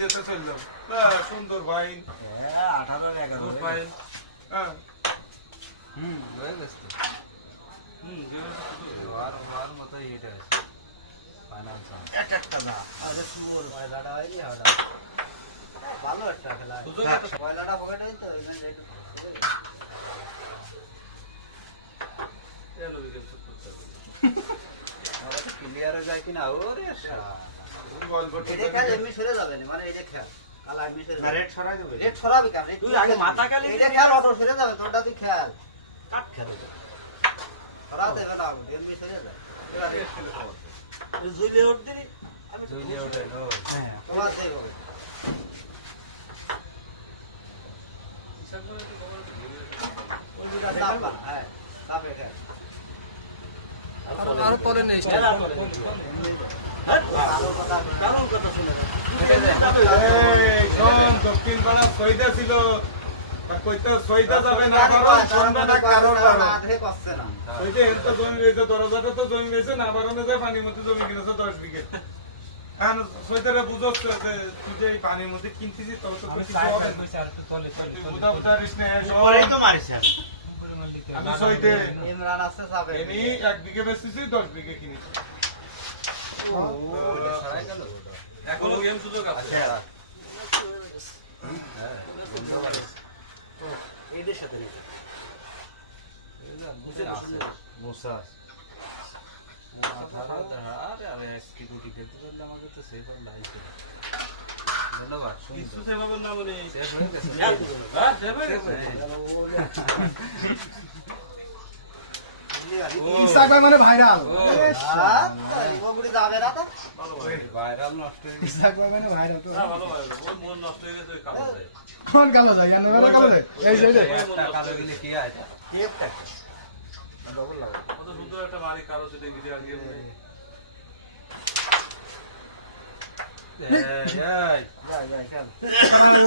যেতে চললাম সুন্দর ভাই 18-11 ভাই হ্যাঁ হয়ে গেছে তো আর মতো এটা আছে ফাইনান্স একটা দা আরে সুবল পয়লাটা হয়নি হাওড়া ভালো একটা খেলা পয়লাটা পকেটে তো এখানে যাই এলো উইকেট করতে আমরা তো ক্লিয়ারে যায় কিনা ওরে শালা বল করতে এটা খেল এমনি সরে যাবে না মানে এই যে খেল কালা এমনি সরে না রেড ছড়াই দেবে রেড ছড়াবি কেন তুই আগে মাথা খালি এটা খেল অটো সরে যাবে তোরটা তুই খেল কাট খেল ছড়া দেবে না এমনি সরে যায় জুইলে উঠ দিলি আমি জুইলে ওঠে নো হ্যাঁ তোমার দেব ওইটা চাপা হ্যাঁ চাপে খেল আর পরে নেই খেলা করে ভালো কথা কারণ কথা শুনে এই শোন দক্ষিণ পাড়া সইদা ছিল কইতে সইদা যাবে না কারণ শুনবে না কারণ আধে পাচ্ছে না সইতে এত জমি রয়েছে 10,000 তো জমি রয়েছে না বারণে যায় পানির মধ্যে জমি কিনেছে 10 বিঘে কারণ সইতারে বুঝছ যে তুই যে এই পানির মধ্যে কিনতেছিস তবে তো কিছু হবে না তুই বুঝা বুঝারিস না পরেই তো মারিস আমি সইতে ইমরান আছে চাপে এমনি 1 বিঘে বেচতেছি 10 বিঘে কিনেছি ছড়াই গেল এখনো গেম সুযোগ আছে হ্যাঁ বন্ধ করে এদের সাথে মুসা আরে আমি এসকিউটি দেখতে পারলে আমাকে তো সেভ আর লাইক ধন্যবাদ কিছু সেভাবে না বলে সেভ হয়ে গেছে হ্যাঁ সেভ হয়ে গেছে ইনস্টাগ্রাম মানে ভাইরাল ওগুলি যাবে না তো ভাইরাল নষ্ট হয়ে গেছে ইনস্টাগ্রাম মানে ভাইরাল তো না ভালো ভালো বহুত মন নষ্ট হয়ে গেছে কালো যায় কোন কালো যায় জানো না কালো যায় এই যে একটা কালো গেলে কি আছে কেপটা ডবল লাগা কত সুন্দর একটা বাড়ি কালো সেটা গিয়ে আজকে এই যাই যাই খেল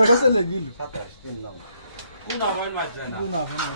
গেছে লাগি 27 3 নম্বর কোন আমার মাছ যায় না না